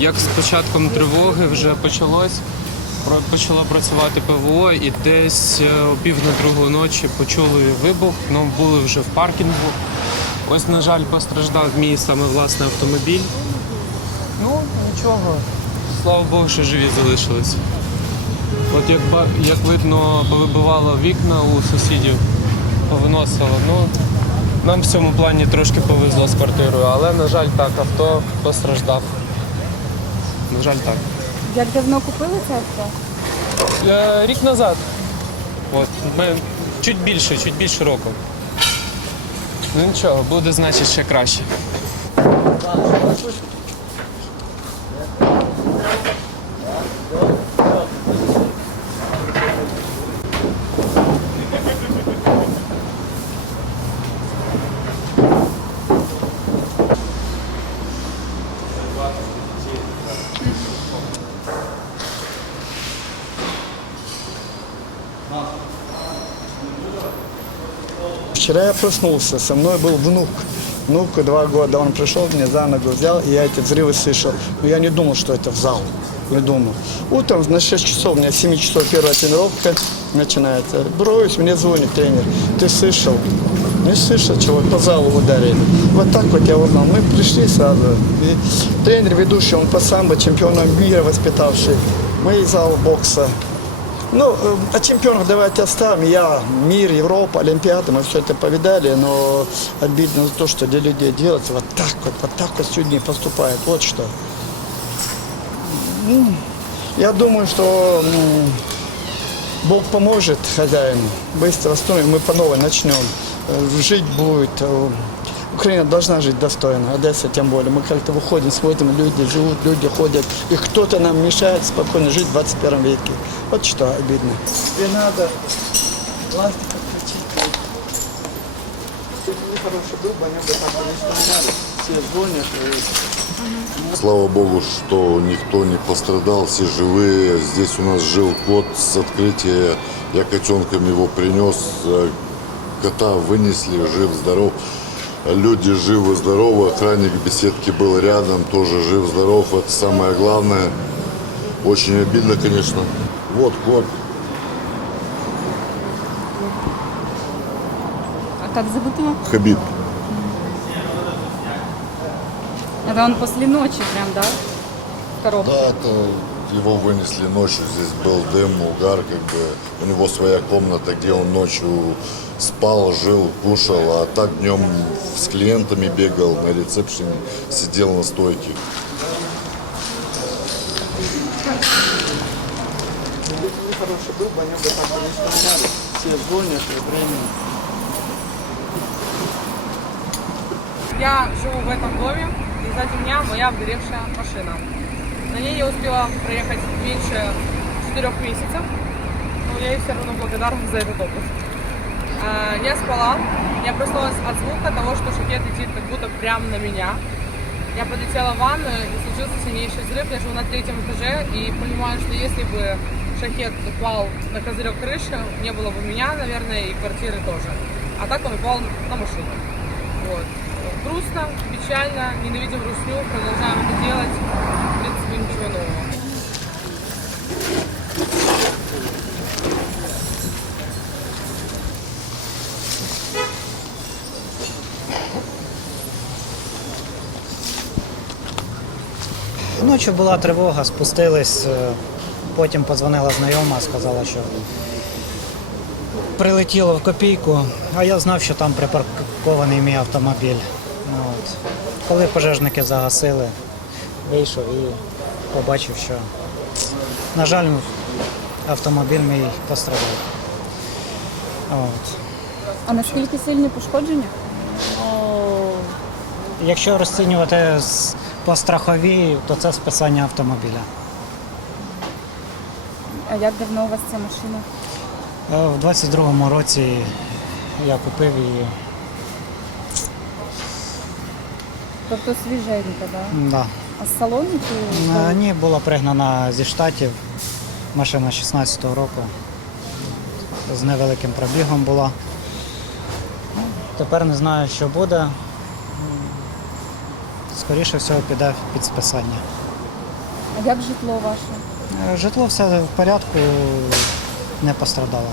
Як з початком тривоги вже почалось, почало працювати ПВО, і десь е, о пів на другу ночі почули вибух, ну були вже в паркінгу. Ось, на жаль, постраждав мій саме власний автомобіль. Ну, нічого. Слава Богу, що живі залишились. От як, як видно, повибивало вікна у сусідів, повиносило. Ну, нам в цьому плані трошки повезло з квартирою, але, на жаль, так, авто постраждав. На жаль, так. Як давно купили це авто? Е, Рік назад. От, ми чуть більше, чуть більше року. Ну нічого, буде значить ще краще. Вчера я проснулся, со мной был внук. Внуку два года, он пришел, мне за ногу взял, и я эти взрывы слышал. Но я не думал, что это в зал, не думал. Утром на 6 часов, у меня 7 часов первая тренировка начинается. Броюсь, мне звонит тренер, ты слышал? Не слышал, чего по залу ударили. Вот так вот я узнал. Мы пришли сразу. И тренер ведущий, он по самбо, чемпионом мира воспитавший. Мы из зала бокса. Ну, э, о чемпионах давайте оставим. Я, мир, Европа, Олимпиада, мы все это повидали, но обидно за то, что для людей делается вот так вот, вот так вот сегодня поступает. Вот что. М, Я думаю, что м, Бог поможет хозяину. Быстро восстановим, мы по новой начнем. Э, Жить будет. Украина должна жить достойно, Одесса тем более. Мы как-то выходим, смотрим, люди живут, люди ходят. И кто-то нам мешает спокойно жить в 21 веке. Вот что обидно. Не надо пластик отключить. Нехороший был бы, они бы так не вспоминали. Все звонят. и Слава Богу, что никто не пострадал, все живые. Здесь у нас жил кот с открытия. Я котенком его принес. Э, Кота вынесли, жив-здоров. Люди живы-здоровы. Охранник беседки был рядом, тоже жив-здоров. Это самое главное. Очень обидно, конечно. Вот кот. А как зовут его? Хабиб. Это он после ночи прям, да? В коробке. Да, это его вынесли ночью. Здесь был дым, угар, как бы. У него своя комната, где он ночью спал, жил, кушал, а так днем с клиентами бегал, на ресепшене сидел на стойке. Был бы, они бы так не. Все звонят, и время. Я живу в этом доме, и сзади меня моя обгоревшая машина. На ней я успела проехать меньше четырех месяцев, но я ей все равно благодарна за этот опыт. А, Я спала, я проснулась от звука того, что шахет летит как будто прямо на меня. Я подлетела в ванную, и случился сильнейший взрыв. Я живу на третьем этаже и понимаю, что если бы шахет упал на козырек крыши, не было бы меня, наверное, и квартиры тоже. А так он упал на машину. Вот. Грустно, печально, ненавидим русню, продолжаем это делать. Ночі була тривога, спустились, е, потім подзвонила знайома, сказала, що прилетіло в копійку, а я знав, що там припаркований мій автомобіль. Ну, От. Коли пожежники загасили, вийшов і побачив, що, на жаль, автомобіль мій пострадав. От. А наскільки сильні пошкодження? Якщо розцінювати з- по страховій, то це списання автомобіля. А як давно у вас ця машина? Е, В 22-му році я купив її. Тобто свіженька, да? Да. А з салону чи Е, Ні, була пригнана зі штатів. Машина 16-го року. З невеликим пробігом була. Ну, Тепер не знаю, що буде. М, Скоріше всього піде під списання. А як житло ваше? Е, Житло все в порядку, не пострадало.